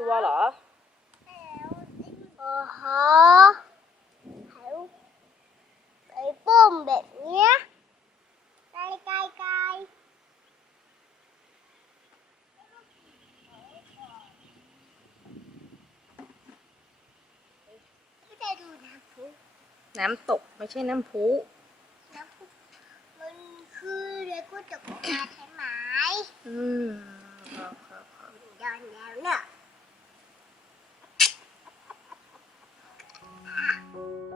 ตัวเหรอโอ้โหเขาไปปุ้มแบบเนี้ยไกลไกลไกลก็จะดูน้ำพุน้ำตกไม่ใช่น้ำพุน้ำพุมันคือเรือกู้จกมาใช่ไหมอืมครับค รับค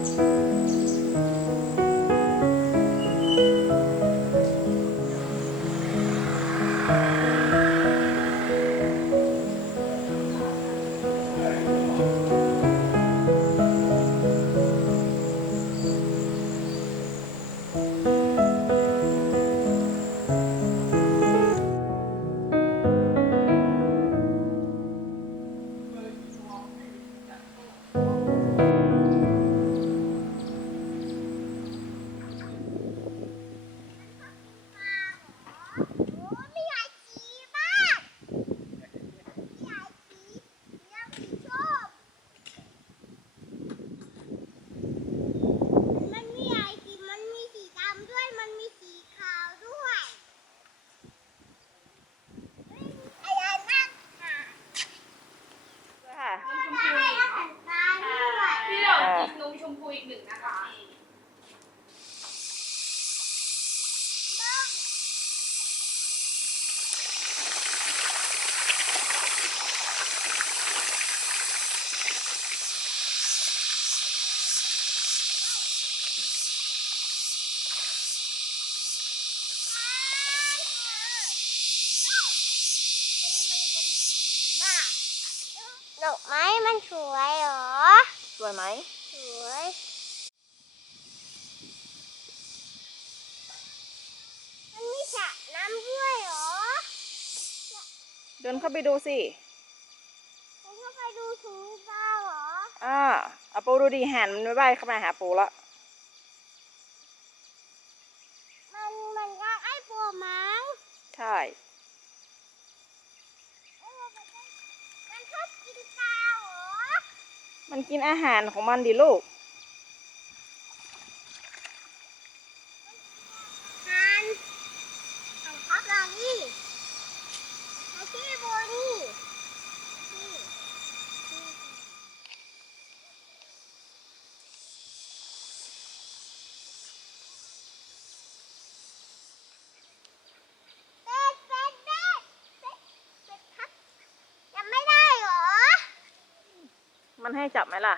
รั เดินเข้าไปดูสิผมเข้าไปดูถุงปลาเหรอ อ่าเอาปูดูดีหันมันไม่ใบเข้ามาหาปูละมันมันก็ไอ้ปัวมั้ง ใช่เออมันก็มันชอบกินปลาเหรอ มันกินอาหารของมันดิลูก ฮันของครับเรานี่มาที่โบนี่นี่เป็ดเป็ดเป็ดเป็ดเป็ดครับยังไม่ได้เหรอ มันให้จับไหมล่ะ